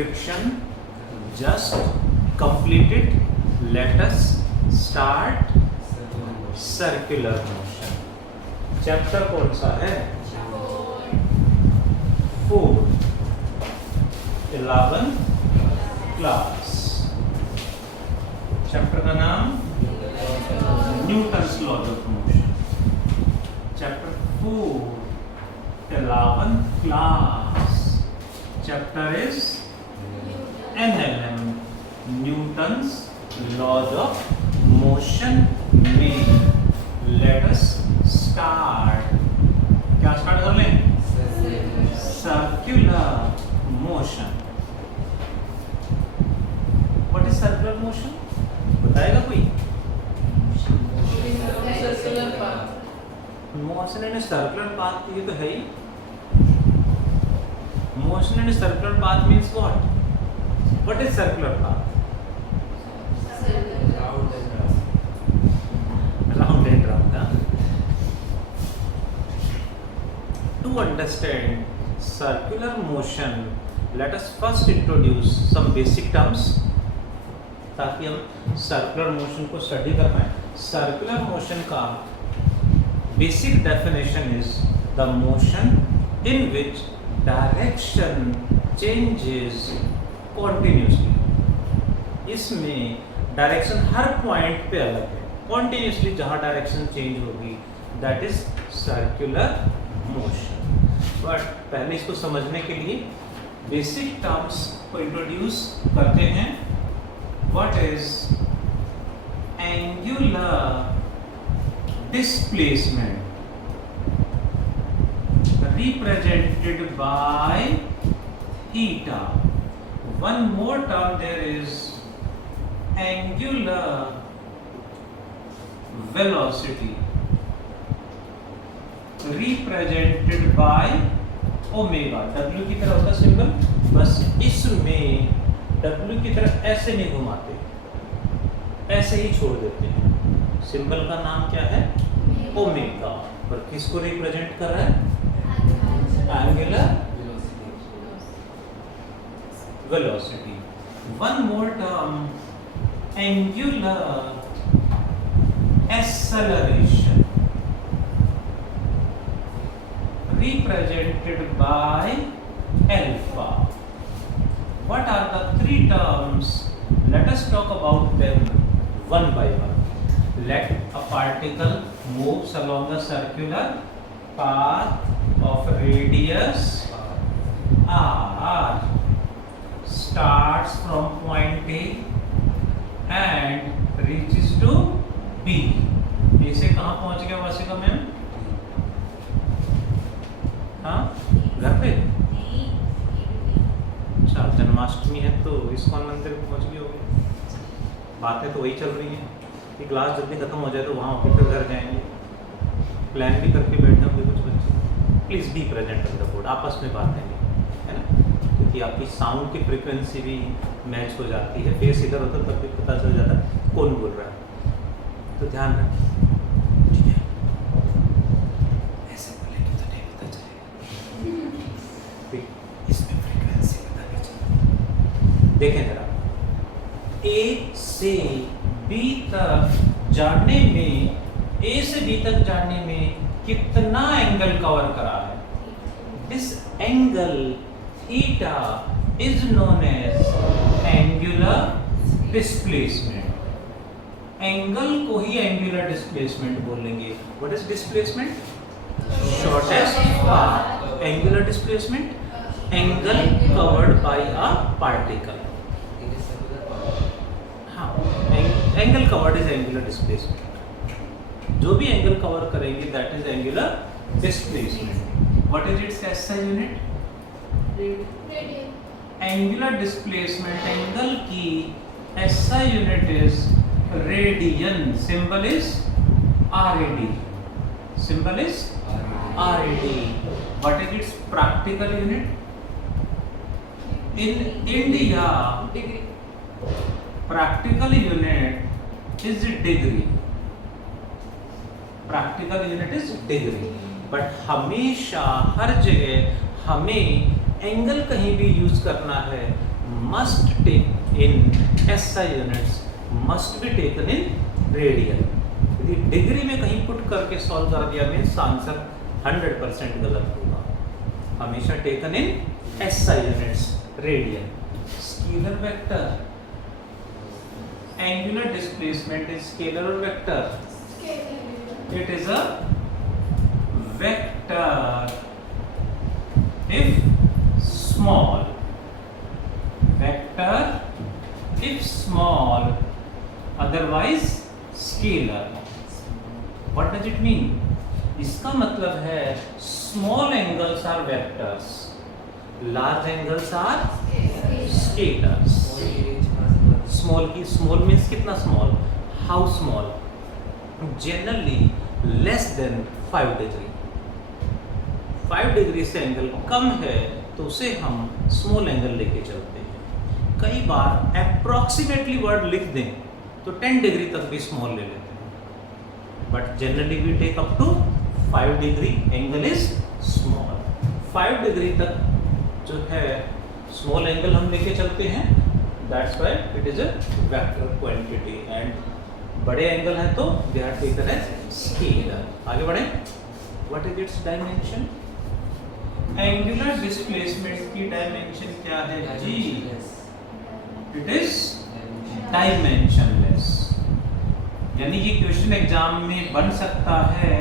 friction just completed. Let us start circular motion. Chapter कौन सा है? 4 11 क्लास। चैप्टर का नाम Newton's laws of motion. Chapter 4 11 class. Chapter is NLM, Newton's laws of motion में। Let us start। क्या start कर लें? Circular motion। What is circular motion? बताएगा कोई? Motion in a circular path, ये तो है ही। Motion in a circular path means what? What is circular path? Round and round. To understand circular motion, let us first introduce some basic terms, ताकि हम circular motion को study कर पाए। Circular motion का basic definition is the motion in which direction changes continuously. इसमें direction हर point पे अलग है, कॉन्टिन्यूसली जहाँ डायरेक्शन चेंज होगी that is circular motion. But पहले इसको समझने के लिए बेसिक टर्म्स को इंट्रोड्यूस करते हैं। What is angular displacement represented by theta. One more term there is angular velocity represented by omega। W की तरह होता सिंबल, बस इसमें W की तरह ऐसे नहीं घुमाते, ऐसे ही छोड़ देते हैं। सिंबल का नाम क्या है? ओमेगा। पर किसको रिप्रेजेंट कर रहा है? Angular velocity। One more term, angular acceleration represented by alpha। What are the three terms? Let us talk about them one by one। Let a particle moves along a circular path of radius r, starts from point A and reaches to B। इसे कहाँ पहुँच गया वासिका ma'am? हाँ, घर पे? अच्छा, जन्माष्टमी है तो इस्कॉन मंदिर पहुँच गए होंगे। बातें तो वही चल रही हैं कि क्लास जल्दी खत्म हो जाए तो वहाँ होकर फिर घर जाएंगे। प्लान भी करके बैठे होंगे कुछ बच्चे। Please be present on the board, आपस में बात है ना, क्योंकि आपकी साउंड की फ्रीक्वेंसी भी मैच हो जाती है। फेस इधर होता तब भी पता चल जाता है कौन बोल रहा है, तो ध्यान रखिए, ठीक है? ऐसे बोलेंगे तो नहीं पता चलेगा, इसमें फ्रीक्वेंसी बतानी चाहिए। देखें जरा, ए से बी तक जाने में, ए से बी तक जाने में कितना एंगल कवर करा है? This angle theta is known as angular displacement. Angle को ही एंगुलर डिस्प्लेसमेंट बोलेंगे। What is displacement? Shortest path. Angular displacement, angle covered by a particle. हाँ, angle covered is angular displacement. जो भी एंगल कवर करेंगे that is angular displacement. What is its SI unit? Angular displacement, angle की SI unit is radian. Symbol is RAD। Symbol is RAD। What is its practical unit? In India practical unit is degree. Practical unit is degree. But हमेशा हर जगह हमें angle कहीं भी use करना है must take in SI units must be taken in radian. यदि degree में कहीं पुट करके सॉल्व कर दिया मीन्स आंसर 100% गलत होगा. हमेशा taken in SI units radian. Scalar vector, angular displacement is scalar or vector? It is a vector if small. Vector if small, otherwise scalar. What does it mean? इसका मतलब है small angles are vectors, large angles are scalars. Small की small means कितना small? How small? Generally less than 5 degree. 5 degree से angle कम है तो उसे हम स्मॉल एंगल लेके चलते हैं. कई बार अप्रोक्सीमेटली वर्ड लिख दें तो 10 डिग्री तक भी स्मॉल ले लेते हैं, but generally we take up to 5 degree angle is small. 5 degree तक जो है स्मॉल एंगल हम लेके चलते हैं. That's why it is a vector quantity. And बड़े एंगल है तो they are taken as scalar. आगे बढ़े. What is its dimension? Angular displacement की डायमेंशन क्या है जी? It is dimensionless. यानी कि क्वेश्चन एग्जाम में बन सकता है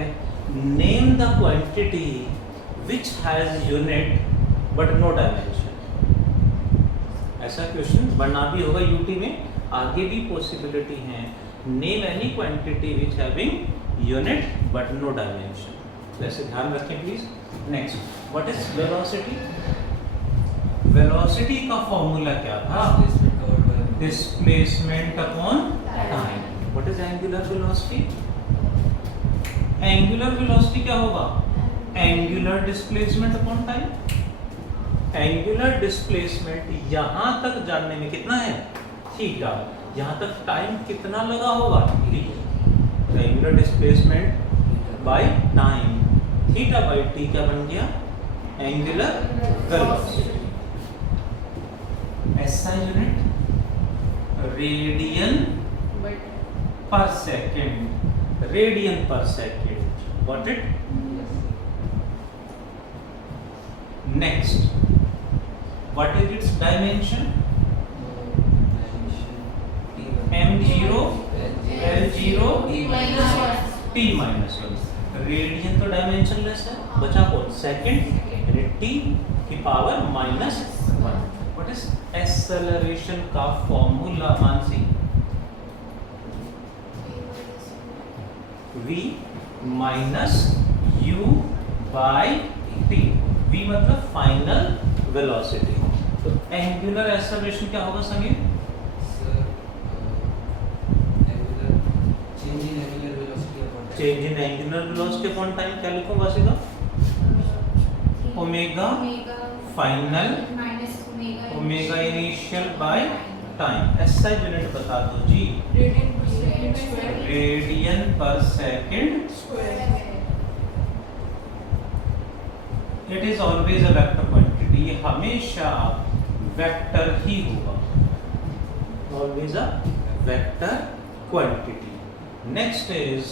name the quantity which has unit but no dimension. ऐसा क्वेश्चन बनना भी होगा यूटी में. आगे भी पॉसिबिलिटी है. Name any quantity which having unit but no dimension. वैसे ध्यान रखें please. Next, what is velocity? Velocity का फॉर्मूला क्या था? Displacement upon time. What is angular velocity? Angular velocity क्या होगा? Angular displacement upon time. Angular displacement यहां तक जानने में कितना है? थीटा. यहां तक टाइम कितना लगा होगा? T. Angular displacement by time, theta by t क्या बन गया? Angular velocity. SI unit radian per second. Radian per second. Got it? Next, what is its dimension? m0 l0 t minus 1. Radian तो dimensionless है. बचा कौन? Second. यानी t की power -1. What is acceleration का formula? Mansi, v minus u by t. v मतलब final velocity. तो angular acceleration क्या होगा Sameer? Change in angular velocity upon time. क्या लिखूंगा सीधा? Omega final omega initial by time. SI unit बता दो जी. Radian per second. It is always a vector quantity. ये हमेशा वेक्टर ही होगा. Always a vector quantity. Next is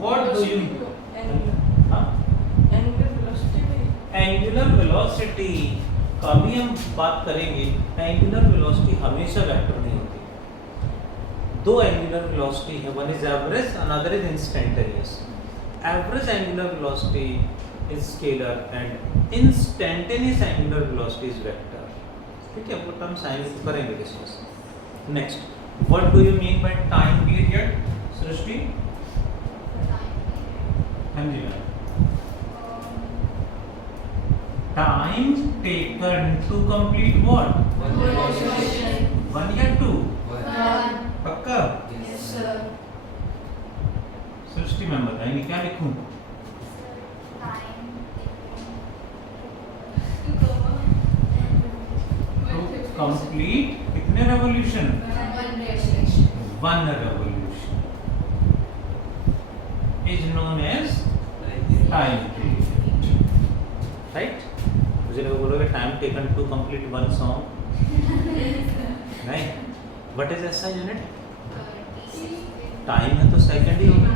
what do you angular velocity का भी हम बात करेंगे. एंगुलर वेलोसिटी हमेशा वेक्टर नहीं होती. दो एंगुलर वेलोसिटी है. One is average, another is instantaneous. Average angular velocity is scalar and instantaneous angular velocity is vector. ठीक है, वो टर्म्स आएंगे तो करेंगे discuss. Next, what do you mean by time period? Srishti. हाँ जी. Time taken to complete what? One या two? पक्का? Yes sir. सृष्टि मैम बताएंगे क्या लिखूं? टू कंप्लीट कितने revolution? One revolution is known as time period. Right. मुझे लोग बोलोगे time taken to complete one song नहीं, what is SI unit? Time है तो सेकंड ही होगा,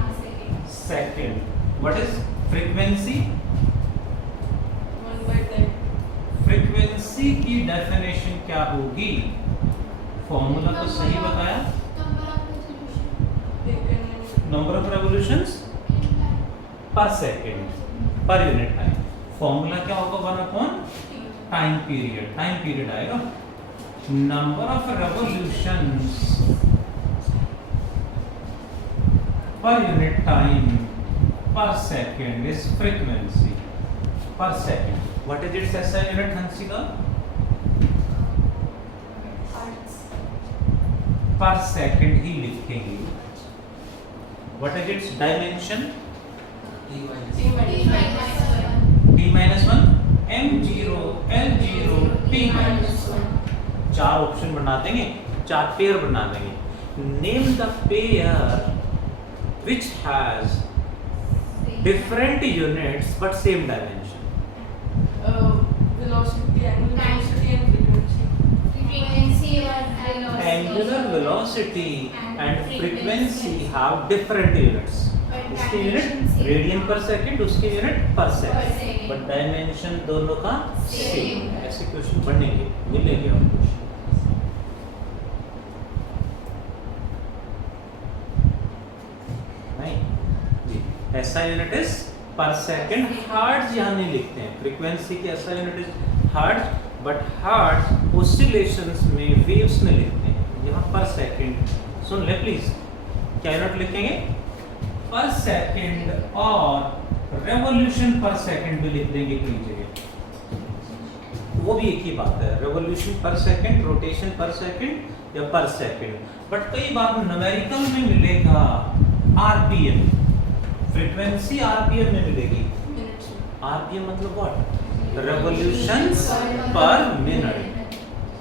second. What is frequency? Frequency की डेफिनेशन क्या होगी? फॉर्मूला तो सही बताया, number of revolutions per second per unit time. Formula क्या होगा? 1 upon time period. Time period आएगा, number of revolutions per unit time per second is frequency per second. What is its SI unit Hansika? पर second ही लिखेंगे। What is its dimension? t minus 1 m0 l0 t minus 1। 4 option बना देंगे, 4 pair बना देंगे। Name the pair which has different units but same dimension। velocity, angular velocity and frequency। Angular velocity and frequency have different units। इसकी unit radian पर second, उसकी unit पर second, but dimension दोनों का सेम। ऐसे question बनेंगे, मिलेंगे आपको। SI यूनिट इज पर सेकंड। हर्ट्ज यहाँ नहीं लिखते हैं, फ्रीक्वेंसी की SI unit is hertz, but hertz oscillations में, वेव्स में लिखते हैं। यहाँ पर सेकंड सुन ले प्लीज, क्या यूनिट लिखेंगे? पर सेकंड, और रेवोल्यूशन पर सेकंड भी लिख देंगे कई जगह, वो भी एक ही बात है। रेवोल्यूशन पर सेकंड, रोटेशन पर सेकंड या पर सेकंड, बट कई बार न्यूमेरिकल में मिलेगा आरपीएम। फ्रीक्वेंसी आरपीएम में मिलेगी। आरपीएम मतलब व्हाट? रेवोल्यूशंस पर मिनट।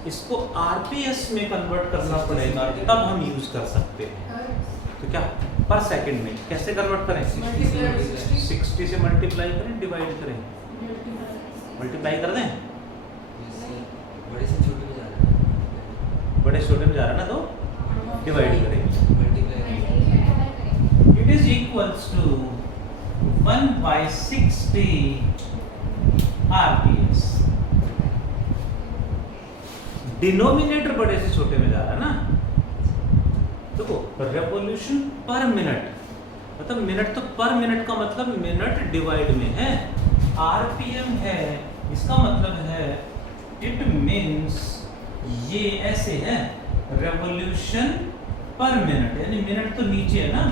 इसको आरपीएस में कन्वर्ट करना पड़ेगा, तब हम यूज कर सकते हैं। तो क्या पर सेकंड में कैसे कन्वर्ट करें? 60 से मल्टीप्लाई करें, डिवाइड करें, मल्टीप्लाई कर दें। बड़े से छोटे में जा रहा है, बड़े छोटे में जा रहा है ना, तो डिवाइड करेंगे। It is equals to 1/60 RPS। Denominator बड़े से छोटे में जा रहा है ना। देखो रेवोल्यूशन पर मिनट, मतलब मिनट तो पर मिनट का मतलब मिनट डिवाइड में है, आरपीएम है, इसका मतलब है इट मीन्स ये ऐसे है, रेवोल्यूशन पर मिनट, यानी मिनट तो नीचे है ना,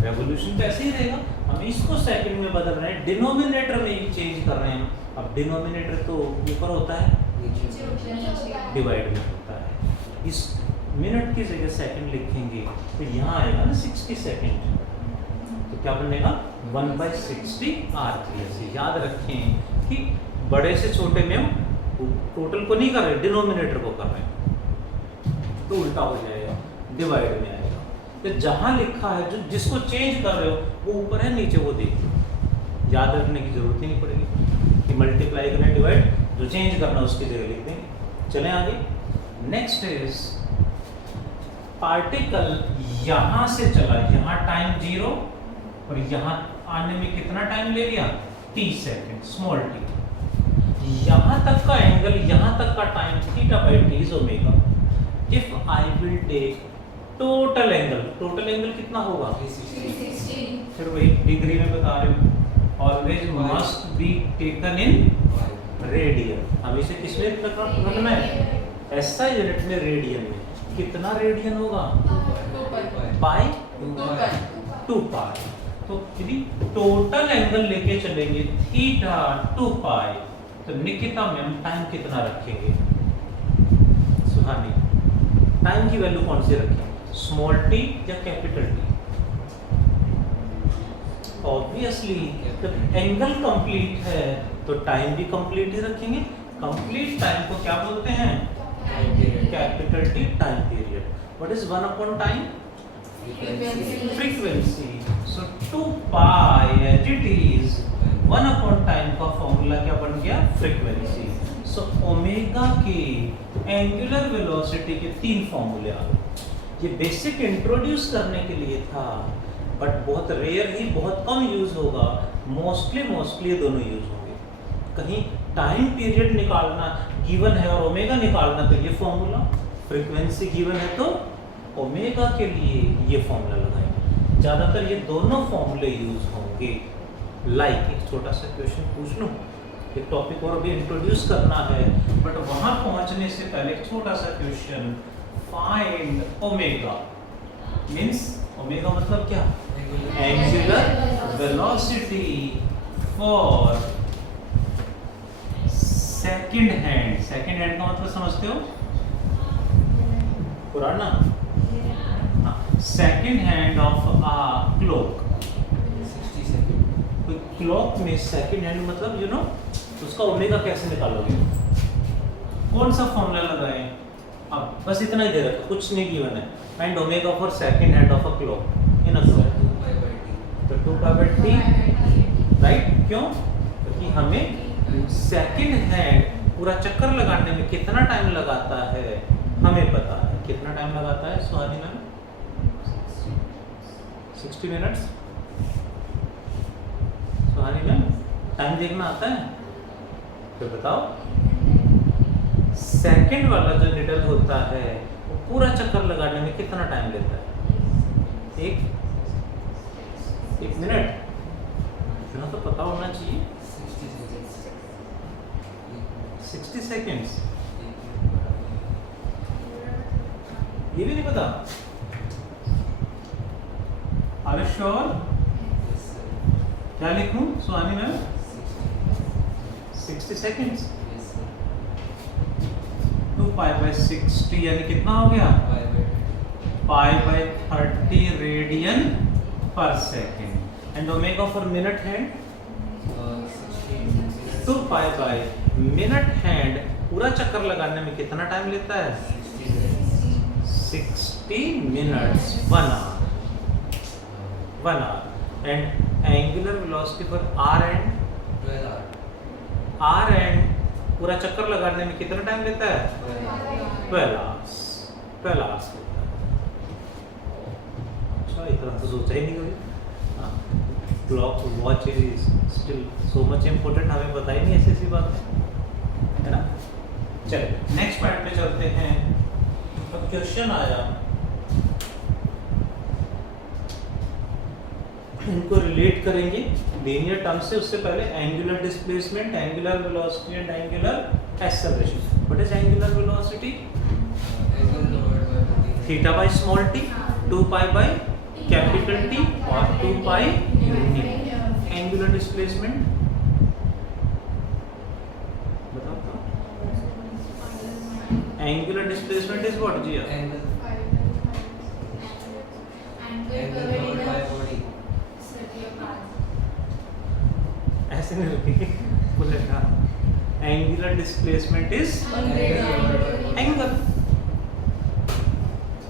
रेवोल्यूशन तो ऐसे ही रहेगा। हम इसको सेकंड में बदल रहे हैं, डिनोमिनेटर में ही चेंज कर रहे हैं। अब डिनोमिनेटर तो ऊपर होता है, डिवाइड में होता है। इस मिनट की जगह सेकंड लिखेंगे तो यहाँ आएगा ना 60 सेकंड, तो क्या बनेगा 1/60 RPS। याद रखें कि बड़े से छोटे में हम टोटल को नहीं कर रहे, डिनोमिनेटर को कर रहे हैं, तो उल्टा हो जाएगा, डिवाइड में आएगा। तो जहां लिखा है, जो जिसको चेंज कर रहे हो वो ऊपर है, नीचे वो देखो, याद रखने की जरूरत ही नहीं पड़ेगी कि मल्टीप्लाई करना डिवाइड, जो चेंज करना उसकी जगह लिख देंगे। चलें आगे। नेक्स्ट इज पार्टिकल यहां से चला, यहां टाइम 0 और यहां आने में कितना टाइम ले लिया? t second, small t। यहां तक का एंगल, यहां तक का time θ/t is omega. If I will take total angle, total angle कितना होगा? 360। फिर वही डिग्री में बता रहे हो, always must be taken in radian. हमेशा किसमें रखना है? ऐसा यूनिट में, रेडियन में। कितना रेडियन होगा? पाई 2 पाई। तो यदि टोटल एंगल लेके चलेंगे θ 2 पाई, तो निकिता में हम टाइम कितना रखेंगे? सुहानी, टाइम की वैल्यू कौन सी रखें? स्मॉल t या कैपिटल T? ऑब्वियसली जब एंगल कंप्लीट है तो टाइम भी कंप्लीट ही रखेंगे। कंप्लीट टाइम को क्या बोलते हैं? Capital T, time period. What is 1 upon time? Frequency. So 2 pi as it is 1 upon time का फॉर्मूला क्या बन गया? फ्रीक्वेंसी। सो ओमेगा की एंगुलर वेलोसिटी के 3 फॉर्मूले आ गए। ये बेसिक इंट्रोड्यूस करने के लिए था, बट बहुत रेयर ही, बहुत कम यूज होगा। मोस्टली ये दोनों यूज होंगे। कहीं टाइम पीरियड निकालना गिवन है और ओमेगा निकालना, तो ये फॉर्मूला, फ्रीक्वेंसी गिवन है तो ओमेगा के लिए ये फॉर्मूला लगाएंगे। ज़्यादातर ये दोनों फॉर्मूले यूज होंगे। लाइक एक छोटा सा क्वेश्चन पूछ लूँ, एक टॉपिक और अभी इंट्रोड्यूस करना है, बट वहाँ पहुँचने से पहले एक छोटा सा question, find omega. Means omega मतलब क्या? Angular velocity for second hand. Second hand का मतलब समझते हो? पुराना। Second hand of a clock. 60 second. Clock में सेकंड हैंड मतलब यू नो, उसका ओमेगा कैसे निकालोगे? कौन सा फॉर्मूला लगाएं? अब बस इतना ही दे रखा, कुछ नहीं गिवन है। Find omega for second hand of a clock in a clock. तो 2π/t, राइट? क्यों? क्योंकि हमें सेकंड हैंड पूरा चक्कर लगाने में कितना टाइम लगाता है हमें पता है। कितना टाइम लगाता है सुहानी मैम? 60 मिनट्स। सुहानी मैम टाइम देखना आता है? तो बताओ, सेकंड वाला जो निडल होता है वो पूरा चक्कर लगाने में कितना टाइम लेता है? एक मिनट। इतना तो पता होना चाहिए। 60 सेकेंड्स। ये भी नहीं पता? Are you sure? क्या लिखूं सुहानी मैम? 60 सेकेंड्स। 2π/60 यानी कितना हो गया? π/30 radian per second. And omega for minute hand 2π/मिनट हैंड पूरा चक्कर लगाने में कितना टाइम लेता है? 60 minutes, 1 hour. And angular velocity for hour and 12 and पूरा चक्कर लगाने में कितना टाइम लेता है? 12 आवर्स लेता है। अच्छा, इतना तो सोचा ही नहीं कभी। Clock watch is still so much important, हमें पता ही नहीं ऐसी बात है ना। चलिए नेक्स्ट पार्ट पे चलते हैं। अब क्वेश्चन आया, इनको रिलेट करेंगे लीनियर टर्म से। उससे पहले angular displacement, angular velocity and angular acceleration. What is angular velocity? Theta by small t, 2π by capital T और 2π यूनिट। एंगुलर डिस्प्लेसमेंट बताओ। एंगुलर डिस्प्लेसमेंट इज व्हाट जी? ऐसे नहीं रुकेंगे, बोलेगा angular displacement is angle.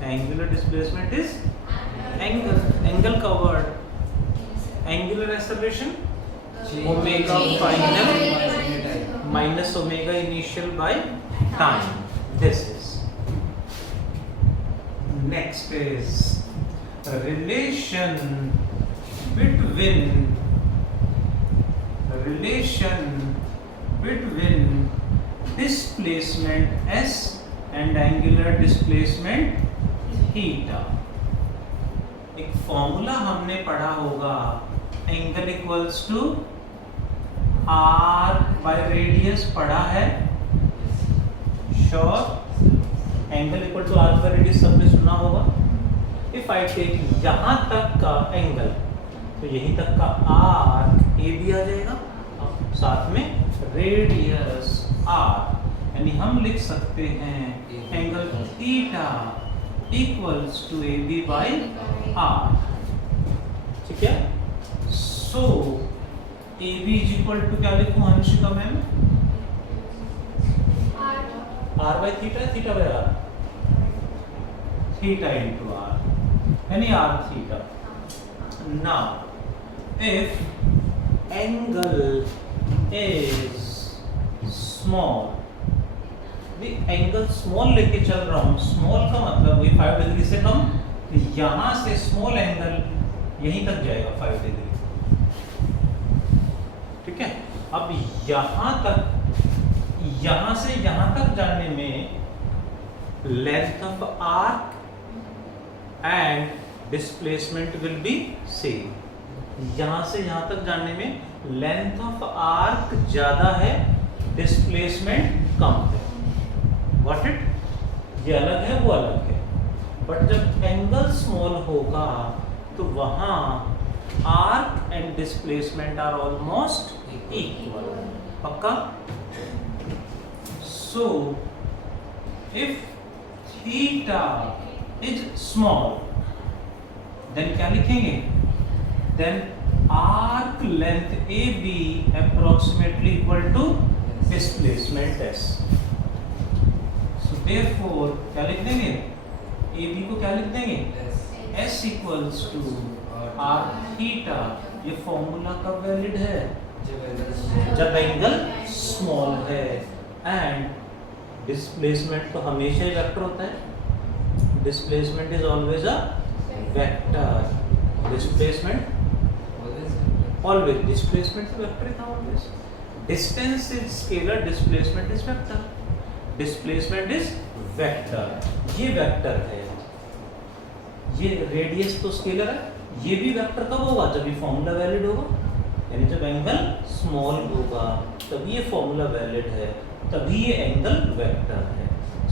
Angular displacement is angle का word. Angular acceleration omega final minus omega initial by time. This is. Next is relation between displacement s and angular displacement theta। एक formula हमने पढ़ा होगा, angle equals to r by radius पढ़ा है? Sure? Angle equal to r by radius सबने सुना होगा। If I take यहाँ तक का एंगल, तो यहीं तक का आर्क ए भी आ जाएगा, साथ में रेडियस आर, यानी हम लिख सकते हैं angle theta equals to A B by R. ठीक है? So A B is equal to क्या लिखूं Anshika ma'am? R by theta, theta by R, theta into R, यानी R theta. Now if angle is small, भी angle small लेके चल रहा हूँ, स्मॉल का मतलब वही 5 डिग्री से कम, तो यहाँ से स्मॉल एंगल यहीं तक जाएगा 5 डिग्री, ठीक है। अब यहाँ से यहाँ तक जाने में length of arc and displacement will be same. यहाँ से यहाँ तक जाने में लेंथ ऑफ आर्क ज्यादा है, डिस्प्लेसमेंट कम है। Got it? ये अलग है, वो अलग है। बट जब एंगल स्मॉल होगा तो वहां arc and displacement are almost equal. पक्का? So if theta is small then क्या लिखेंगे? Then arc length A B approximately equal to displacement S. Therefore, क्या लिख देंगे? AB को क्या लिख देंगे? S equals to r theta. ये फॉर्मूला कब वैलिड है? जब एंगल स्मॉल है। एंड डिस्प्लेसमेंट तो हमेशा ही वेक्टर होता है। Displacement is always a vector. Displacement always, displacement तो वेक्टर था always. Distance is scalar, displacement is vector. Displacement is vector. ये वेक्टर है। ये रेडियस तो स्केलर है, ये भी वेक्टर कब होगा? जब ये फॉर्मूला वैलिड होगा, यानी जब एंगल स्मॉल होगा तभी ये फॉर्मूला वैलिड है, तभी ये एंगल वेक्टर है।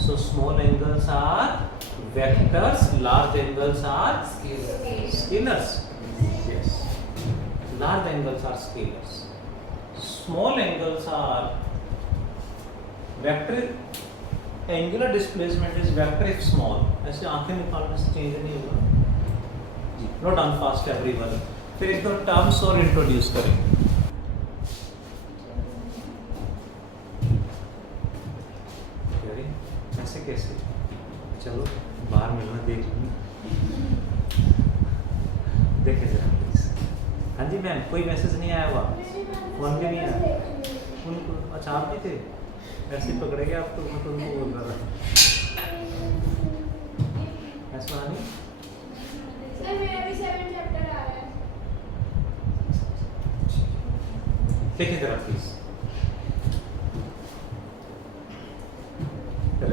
So small angles are vectors, large angles are scalars. Yes, large angles are scalars, small angles are vector. Angular displacement is vector if small. ऐसे आंखें निकालने से चेंज नहीं होगा जी। Note down fast everyone. फिर एक दो टर्म्स और इंट्रोड्यूस करेंगे। ऐसे कैसे? चलो बाहर मिलना देख लूँगी। देखे जरा प्लीज। हाँ जी मैम, कोई मैसेज नहीं आया हुआ? फोन भी नहीं आया? उनको अच्छा आप भी थे? ऐसे पकड़ेंगे आपको, मैं तो उनको बोल रहा था। ऐसा नहीं? सर मेरा भी 7 चैप्टर आ रहा है। देखिए जरा please.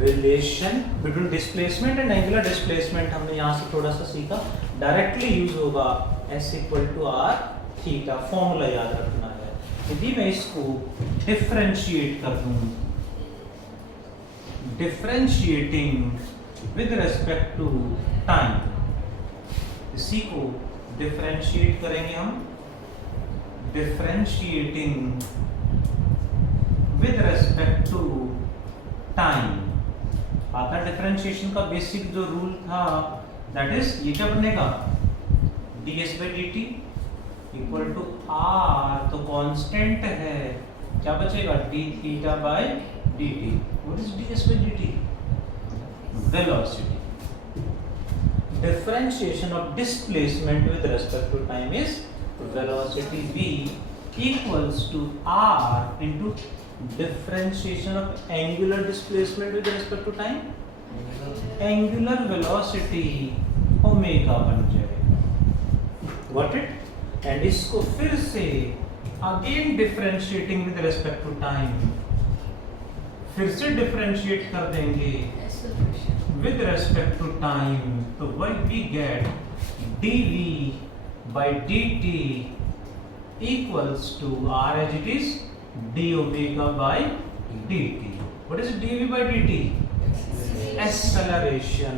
Relation between displacement and angular displacement हमने यहाँ से थोड़ा सा सीखा। डायरेक्टली यूज होगा S equal to r theta. Formula याद रखना है। यदि मैं इसको डिफरेंशिएट कर दूं, differentiating with respect to time, इसी को डिफरेंशिएट करेंगे हम। Differentiating with respect to time आता डिफरेंशिएशन का बेसिक जो रूल था, दैट इज ये क्या बनेगा? ds by dt equal to r, तो कांस्टेंट है, क्या बचेगा? d theta by dt। What is ds by dt? Velocity. Differentiation of displacement with respect to time is velocity v equals to r into differentiation of angular displacement with respect to time, angular velocity omega बन जाएगा। Got it? And इसको फिर से again differentiating with respect to time, फिर से differentiate कर देंगे with respect to time, तो what we get dv by dt equals to r as it is d omega by dt. What is dv by dt? Acceleration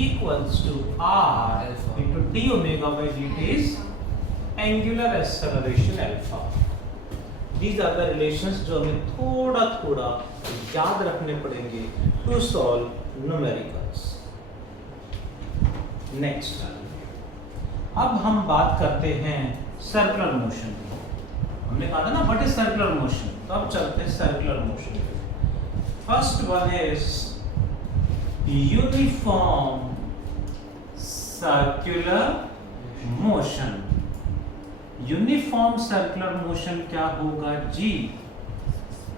equals to r into d omega by dt is angular acceleration alpha. These are the relations जो हमें थोड़ा थोड़ा याद रखने पड़ेंगे to solve numericals. Next, अब हम बात करते हैं सर्कुलर मोशन। हमने कहा था ना व्हाट इज सर्कुलर मोशन, तो अब चलते हैं circular motion. First one is uniform circular motion. Uniform circular motion क्या होगा जी?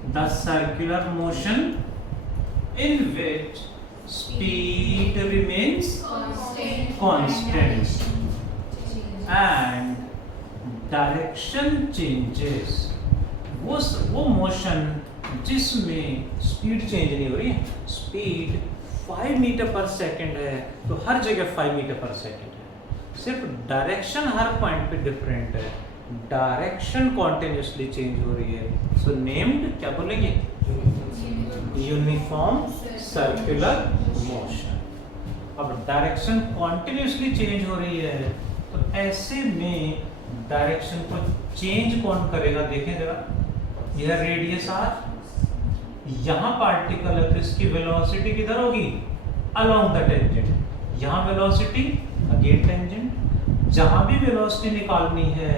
The circular motion in which speed remains constant and direction changes. वो मोशन जिसमें स्पीड चेंज नहीं हो रही है, स्पीड 5 मीटर पर सेकंड है तो हर जगह 5 मीटर पर सेकंड है, सिर्फ डायरेक्शन हर पॉइंट पे डिफरेंट है, डायरेक्शन कॉन्टिन्यूसली चेंज हो रही है। सो नेम्ड क्या बोलेंगे? Uniform circular motion. अब डायरेक्शन कॉन्टिन्यूसली चेंज हो रही है तो ऐसे में डायरेक्शन को चेंज कौन करेगा? देखें जरा, यह रेडियस आर, यहाँ पार्टिकल है तो इसकी वेलोसिटी किधर होगी? Along the tangent. यहाँ वेलोसिटी अगेन टेंजेंट, जहाँ भी वेलोसिटी निकालनी है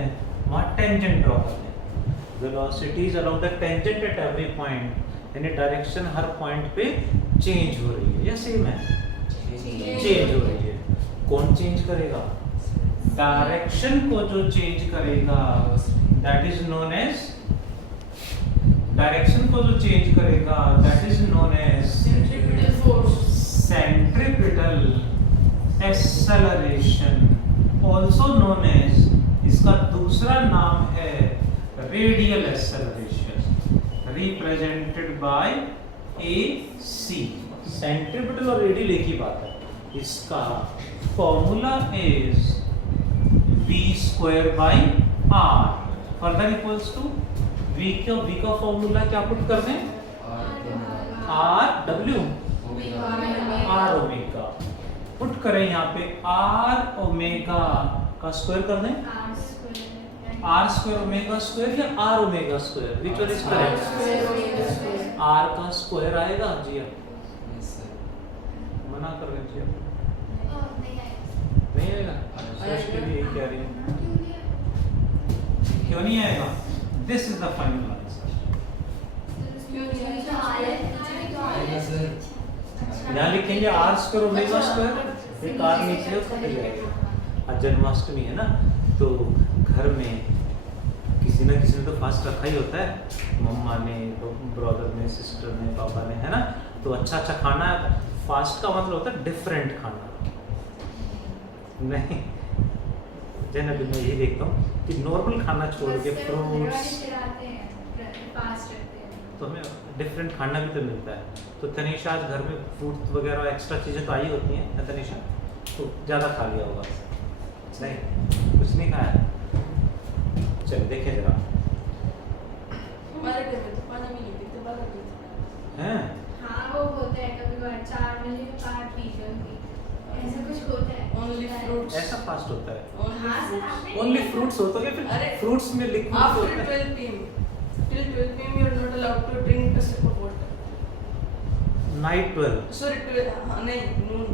वहाँ टेंजेंट ड्रॉ कर दें। Velocity is along the tangent at every point, यानी डायरेक्शन हर पॉइंट पे चेंज हो रही है या सेम है? चेंज हो रही है। कौन चेंज करेगा? डायरेक्शन को जो चेंज करेगा that is known as, direction को जो चेंज करेगा that is known as centripetal acceleration, also known as, इसका दूसरा नाम है radial acceleration, represented by AC। Centripetal और रेडियल एक ही बात है। इसका formula is v² r, further equals to v का फॉर्मूला क्या पुट कर दें? r ओमेगा पुट करें, यहाँ पे r ओमेगा का स्क्वायर कर दें, r² ओमेगा स्क्वायर या r omega square, which one is correct? r का स्क्वायर आएगा जी। मना कर रहे जी, नहीं आएगा? सृष्टि भी यही कह रही है, क्यों नहीं आएगा? This is the final answer. यहाँ लिखेंगे r² ओमेगा स्क्वायर, एक r नीचे कट जाएगा। आज जन्माष्टमी है ना, तो घर में किसी ना किसी ने तो फास्ट रखा ही होता है, मम्मा ने, ब्रदर ने, सिस्टर ने, पापा ने, है ना। तो अच्छा अच्छा खाना, फास्ट का मतलब होता है डिफरेंट खाना। नहीं जैन, अभी मैं यही देखता हूँ कि नॉर्मल खाना छोड़ के फ्रूट्स, तो हमें डिफरेंट खाना भी तो मिलता है। तो तनीषा आज घर में फ्रूट वगैरह एक्स्ट्रा चीज़ें तो आई होती हैं ना तनीषा, तो ज़्यादा खा लिया होगा। नहीं कुछ नहीं खाया? चलो देखें जरा, हमारे घर में तो पानी भी नहीं पीते, बाहर पीते हैं? हाँ वो होता है कभी कभार 4 बजे के बाद पीते होंगे, ऐसा कुछ होता है। ओनली फ्रूट्स, ऐसा फास्ट होता है? हाँ सर, आपने ओनली फ्रूट्स होता है फिर? अरे, फ्रूट्स में लिक्विड आफ्टर होता है। 12 pm till 12 pm you are not allowed to drink a sip of water. Night 12, Sorry, 12 हाँ नहीं, noon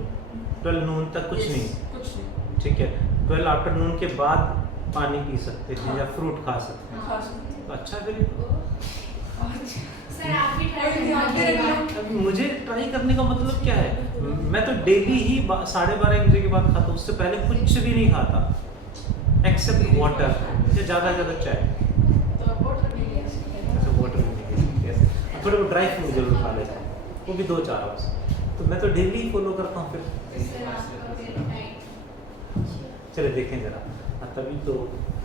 12 नून तक कुछ Yes, नहीं, कुछ नहीं ठीक है। 12 आफ्टरनून के बाद पानी पी सकते हैं या फ्रूट खा सकते हैं, खा सकते तो अच्छा फिर। सर आप भी ट्राई ध्यान दे रहे हो। अब मुझे ट्राई करने का मतलब क्या है? मैं तो डेली ही 12:30 बजे के बाद खाता हूँ, उससे पहले कुछ भी नहीं खाता एक्सेप्ट वाटर या ज़्यादा चाय। तो water भी ले सकते हैं। अच्छा वाटर भी नहीं, yes। थोड़े बहुत ड्राई फ्रूट जरूर खा लेता हूँ, वो भी 2-4 आवर्स। तो मैं तो डेली फॉलो करता हूँ फिर। सर आपका वेरी नाइस। चले देखें जरा, तभी तो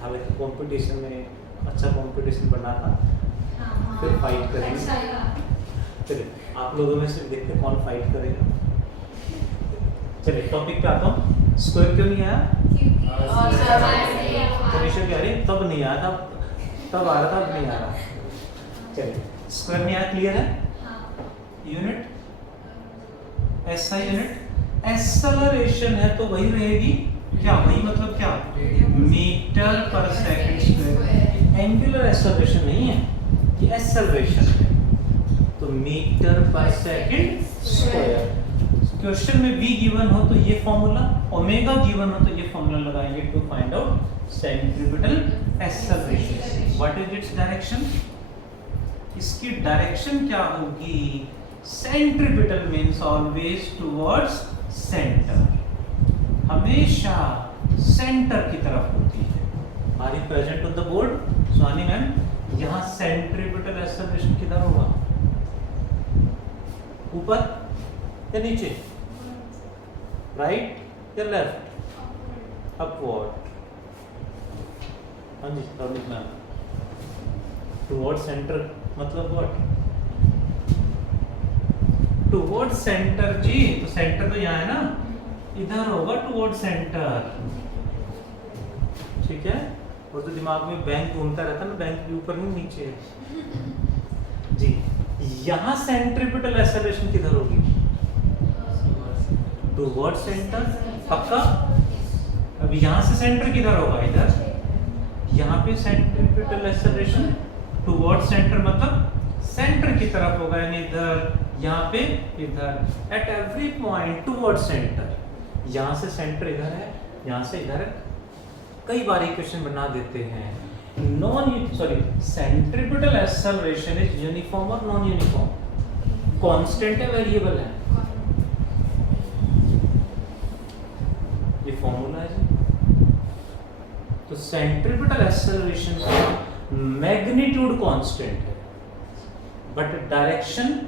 हालांकि कंपटीशन में अच्छा कंपटीशन बना था, फिर फाइट करेंगे। चलिए आप लोगों में से देखते हैं कौन फाइट करेगा। चलिए टॉपिक पे आता हूँ। स्क्वायर क्यों नहीं आया? तनिषा कह रही तब नहीं आया था, तब आ रहा था, अब नहीं आ रहा। चलिए स्क्वायर नहीं आया, क्लियर है? यूनिट SI यूनिट, एक्सेलरेशन है तो वही रहेगी क्या? वही मतलब क्या? मीटर पर सेकंड स्क्वायर। एंगुलर एक्सेलरेशन नहीं है, ये एक्सेलरेशन है, तो मीटर पर सेकंड स्क्वायर। क्वेश्चन में v गिवन हो तो ये फॉर्मूला, ओमेगा गिवन हो तो ये फॉर्मूला लगाएंगे to find out centripetal acceleration. What is its direction? इसकी डायरेक्शन क्या होगी? Centripetal means always towards centre, हमेशा सेंटर की तरफ होती है। Are you present on the board Suhani ma'am? यहाँ सेंट्रीपिटल एक्सेलरेशन किधर होगा? ऊपर या नीचे, राइट या लेफ्ट, अपवर्ड। हाँ जी, अब लिखना टुवर्ड सेंटर मतलब व्हाट, टुवर्ड सेंटर जी, तो सेंटर तो यहाँ है ना, इधर होगा टुवर्ड सेंटर, ठीक है। और तो दिमाग में बैंक घूमता रहता है ना, बैंक के ऊपर नहीं नीचे जी। यहाँ सेंट्रीपिटल एक्सेलरेशन किधर होगी, टुवर्ड सेंटर, पक्का। अब यहाँ से सेंटर किधर होगा, इधर, यहाँ पे सेंट्रीपिटल एक्सेलरेशन टुवर्ड सेंटर मतलब सेंटर की तरफ होगा, यानी इधर, यहाँ पे, इधर, at every point toward centre. यहाँ से सेंटर इधर है, यहाँ से इधर है। कई बार इक्वेशन बना देते हैं, सेंट्रीपिटल एक्सेलरेशन इज यूनिफॉर्म और नॉन यूनिफॉर्म, कांस्टेंट है, वेरिएबल है, ये फॉर्मूला है जी। तो सेंट्रीपिटल एक्सेलरेशन का मैग्नीट्यूड कांस्टेंट है, but direction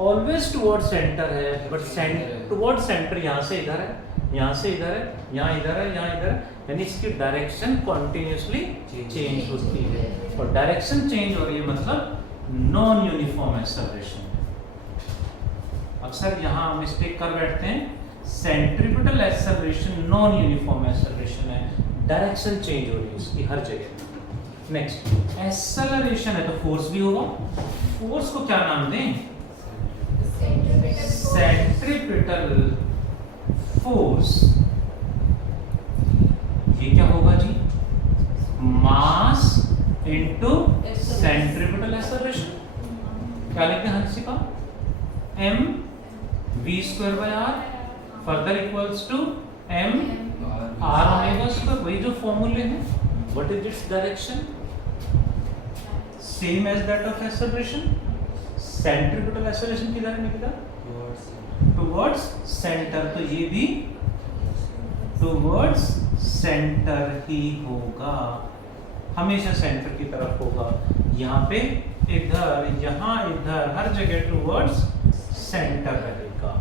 always toward centre है, बट टुवर्ड सेंटर यहाँ से इधर है, यहाँ से इधर है, यहाँ इधर है, यहाँ इधर है, यानी इसकी डायरेक्शन कॉन्टिन्यूसली चेंज होती है, और डायरेक्शन चेंज हो रही है मतलब नॉन यूनिफॉर्म एक्सेलरेशन। अक्सर यहाँ मिस्टेक कर बैठते हैं, centripetal acceleration non uniform acceleration है, डायरेक्शन चेंज हो रही है इसकी हर जगह। नेक्स्ट, एक्सेलरेशन है तो फोर्स भी होगा, फोर्स को क्या नाम दें, सेंट्रीपिटल फोर्स। ये क्या होगा जी, मास इनटू सेंट्रीपिटल एक्सेलरेशन। क्या लिखते हैं हंसी का, m v²/r further equals to m r omega, वही जो फॉर्मूले हैं। What is its direction, same as that of acceleration. Centripetal acceleration किधर है निकिता, टुवर्ड्स सेंटर, तो ये भी टुवर्ड्स सेंटर ही होगा, हमेशा सेंटर की तरफ होगा। यहाँ पे इधर, यहाँ इधर, हर जगह टुवर्ड्स सेंटर रहेगा।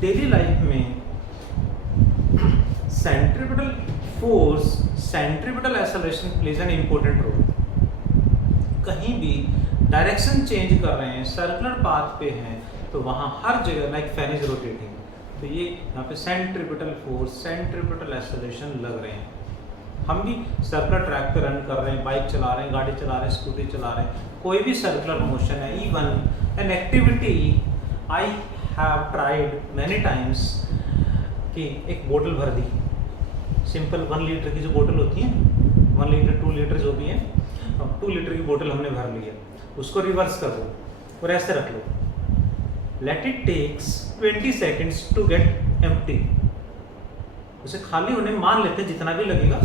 डेली लाइफ में centripetal force, centripetal acceleration plays an important role. कहीं भी डायरेक्शन चेंज कर रहे हैं, सर्कुलर पाथ पे हैं, तो वहाँ हर जगह लाइक फैन इज रोटेटिंग, तो ये यहाँ पे सेंट्रीपिटल फोर्स, सेंट्रीपिटल एक्सेलरेशन लग रहे हैं। हम भी सर्कुलर ट्रैक पे रन कर रहे हैं, बाइक चला रहे हैं, गाड़ी चला रहे हैं, स्कूटी चला रहे हैं, कोई भी सर्कुलर मोशन है। Even an activity I have tried many times कि एक बोतल भर दी, सिंपल 1 लीटर की जो बोतल होती है, 1 लीटर 2 लीटर जो भी है, अब 2 लीटर की बोतल हमने भर ली है, उसको रिवर्स कर दो और ऐसे रख लो, let it takes 20 seconds to get empty. उसे खाली होने में मान लेते हैं जितना भी लगेगा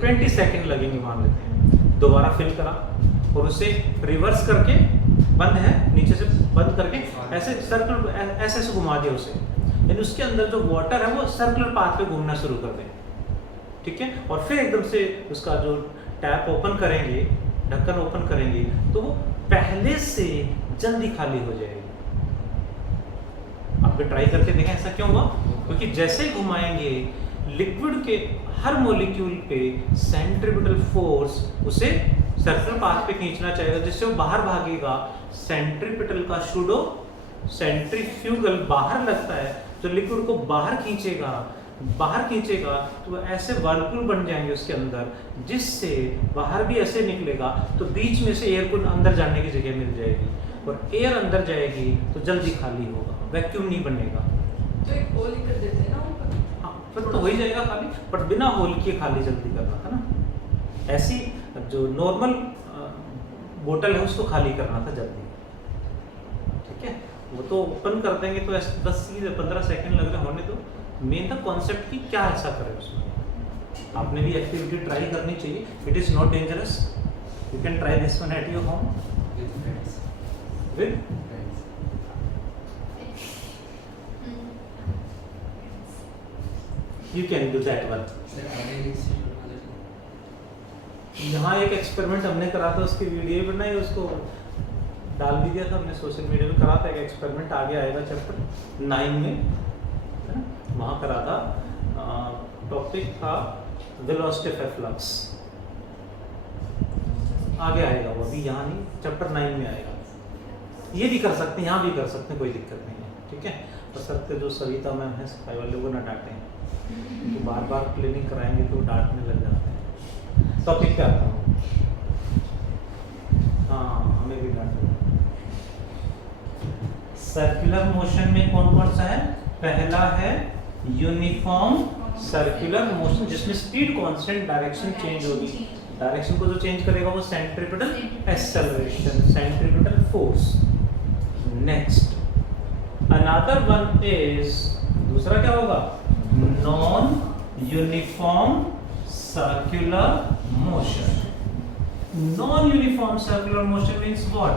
20 सेकंड लगेंगे मान लेते हैं। दोबारा फिल करा और उसे रिवर्स करके, बंद है नीचे से बंद करके ऐसे सर्कल ऐसे घुमा दिया उसे, यानी उसके अंदर जो वाटर है वो सर्कुलर पाथ पे घूमना शुरू कर दें, ठीक है। और फिर एकदम से उसका जो टैप ओपन करेंगे, ढक्कन ओपन करेंगे, तो वो पहले से जल्दी खाली हो जाएगी। आप भी ट्राई करके देखें ऐसा क्यों हुआ, क्योंकि जैसे ही घुमाएंगे लिक्विड के हर मॉलिक्यूल पे सेंट्रीपिटल फोर्स उसे सर्कुलर पाथ पे खींचना चाहेगा, जिससे वो बाहर भागेगा। सेंट्रीपिटल का शूडो सेंट्रीफ्यूगल बाहर लगता है, जो लिक्विड को बाहर खींचेगा तो ऐसे वर्लपूल बन जाएंगे उसके अंदर, जिससे बाहर भी ऐसे निकलेगा तो बीच में से एयर को अंदर जाने की जगह मिल जाएगी, और एयर अंदर जाएगी तो जल्दी खाली होगा, वैक्यूम नहीं बनेगा। तो एक होल ही कर देते हैं ना ऊपर, हाँ फिर तो हो ही जाएगा खाली, बट बिना होल किए खाली जल्दी करना था ना। ऐसी जो नॉर्मल बोतल है उसको खाली करना था जल्दी, ठीक है। वो तो ओपन कर देंगे तो 10 से 15 सेकंड लग रहे होने, तो मेन था कॉन्सेप्ट की क्या ऐसा करें उसमें। आपने भी एक्टिविटी ट्राई करनी चाहिए, it is not dangerous, you can try this one at your home with you can do that one। यहाँ एक एक्सपेरिमेंट हमने करा था, उसकी वीडियो बनाई, उसको डाल भी दिया था हमने सोशल मीडिया में, करा था एक एक्सपेरिमेंट, आगे आएगा चैप्टर 9 में, है ना, वहाँ करा था। टॉपिक था वेलोसिटी ऑफ फ्लक्स, आगे आएगा वो, अभी यहाँ नहीं, चैप्टर 9 में आएगा। ये भी कर सकते हैं, यहाँ भी कर सकते हैं, कोई दिक्कत नहीं है, ठीक है। और सकते जो सरिता मैम है सफाई वाले को ना डांटें, तो बार बार क्लीनिंग कराएंगे तो डांटने लग जाते हैं। टॉपिक क्या था? हाँ, हमें भी डांट। सर्कुलर मोशन में कौन कौन सा है? पहला है यूनिफॉर्म सर्कुलर मोशन, जिसमें स्पीड कांस्टेंट, डायरेक्शन चेंज होगी। डायरेक्शन को जो चेंज करेगा वो centripetal acceleration, centripetal force. Next another one is, दूसरा क्या होगा? Non uniform circular motion. Non uniform circular motion means what?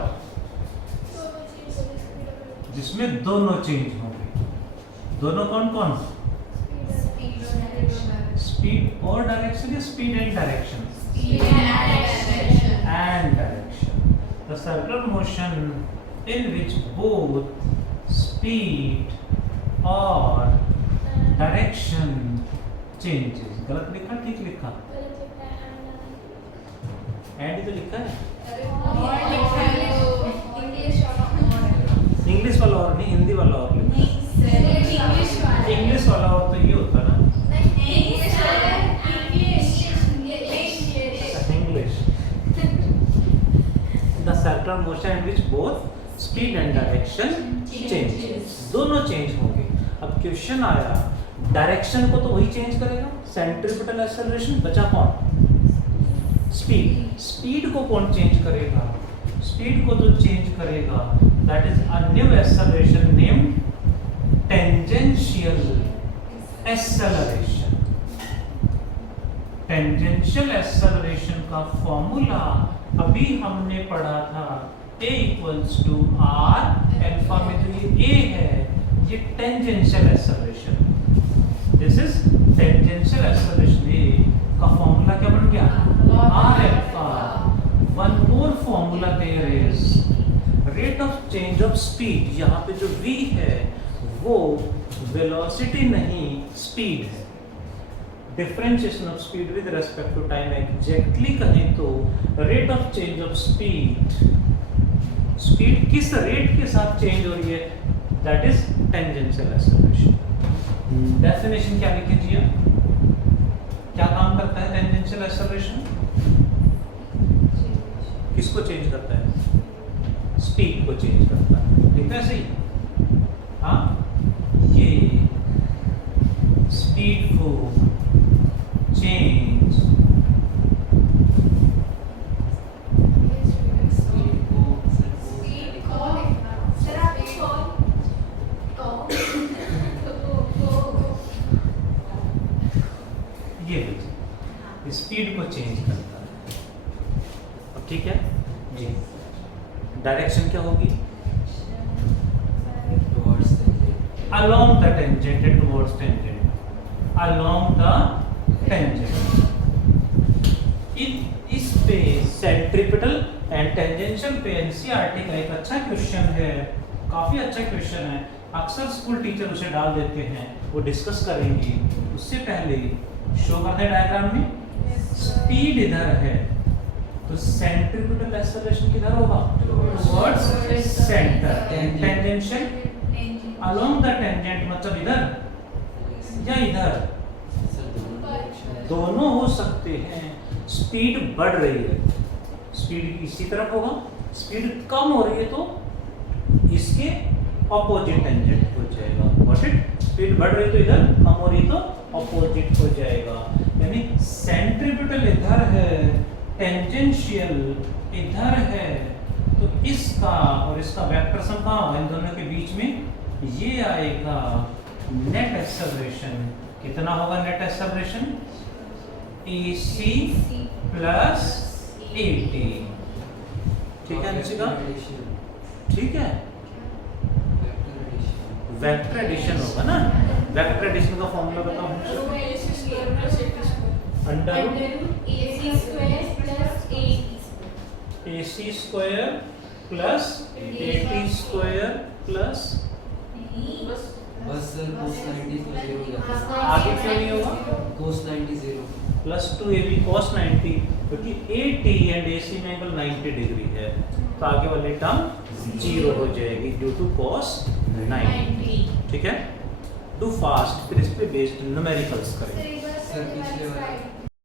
जिसमें दोनों चेंज होंगे। दोनों कौन कौन? स्पीड और डायरेक्शन, या speed and direction? And direction. The circular motion in which both speed or direction changes. गलत लिखा, ठीक लिखा? एंड तो लिखा है। इंग्लिश वाला और नहीं, हिंदी वाला और लिखा है। इंग्लिश वाला और तो ये होता ना, English. The circular motion in which both speed and direction changes. दोनों चेंज होंगे। अब क्वेश्चन आया, डायरेक्शन को तो वही चेंज करेगा, सेंट्रीपिटल एक्सेलरेशन, बचा कौन? स्पीड। स्पीड को कौन चेंज करेगा? स्पीड को तो चेंज करेगा, that is a new acceleration named tangential acceleration. Tangential acceleration का फॉर्मूला अभी हमने पढ़ा था, a equals to r, alpha में जो ये a है, ये tangential acceleration, this is tangential acceleration. a का फॉर्मूला क्या बन गया? r alpha. One more formula there is rate of change of speed. यहाँ पे जो v है वो वेलोसिटी नहीं, स्पीड है। Differentiation of speed with respect to time, exactly कहें तो rate of change of speed, speed किस रेट के साथ चेंज हो रही है, that is tangential acceleration. Definition क्या लिखे जी? क्या काम करता है टेंजेंशियल एक्सेलरेशन? किसको चेंज करता है? स्पीड को चेंज करता है, ठीक है सही? हाँ, ये स्पीड को चेंज ये स्पीड को चेंज करता है। अब ठीक है जी, डायरेक्शन क्या होगी? along the tangent and towards tangent, along the tangent। इस पे सेंट्रीपिटल एंड टेंजेंशियल पे एनसीईआरटी का एक अच्छा क्वेश्चन है, काफी अच्छा क्वेश्चन है, अक्सर स्कूल टीचर उसे डाल देते हैं, वो डिस्कस करेंगे। उससे पहले शो करते हैं डायग्राम में, स्पीड इधर है तो सेंट्रीपिटल एक्सेलरेशन किधर होगा? Towards centre. Tangential along the tangent मतलब इधर या इधर, दोनों हो सकते हैं। स्पीड बढ़ रही है, स्पीड इसी तरफ होगा, स्पीड कम हो रही है तो इसके ऑपोजिट टेंजेंट हो जाएगा। What it? स्पीड बढ़ रही तो इधर, कम हो रही तो ऑपोजिट हो जाएगा। यानी सेंट्रीपिटल इधर है, टेंजेंशियल इधर है, तो इसका और इसका वेक्टर सम कहाँ होगा? इन दोनों के बीच में ये आएगा नेट एक्सेलरेशन। कितना होगा net acceleration? AC plus AT। ठीक है निशिका? ठीक है, वेक्टर एडिशन होगा ना। वेक्टर एडिशन का फॉर्मूला बताओ। Under AC square plus AT। AC square plus 80 square plus नहीं बस बस cos 90 तो 0 हो जाता है। आगे क्यों नहीं होगा cos 90 0। प्लस 2ab cos 90 क्योंकि AT एंड AC में एंगल 90 डिग्री है तो आगे वाली टर्म 0 हो जाएगी ड्यू टू cos 90। ठीक है, डू फास्ट, फिर इस पे बेस्ड न्यूमेरिकल्स करेंगे। सर एक बार सर, पिछले डिवाइड वाला। साइड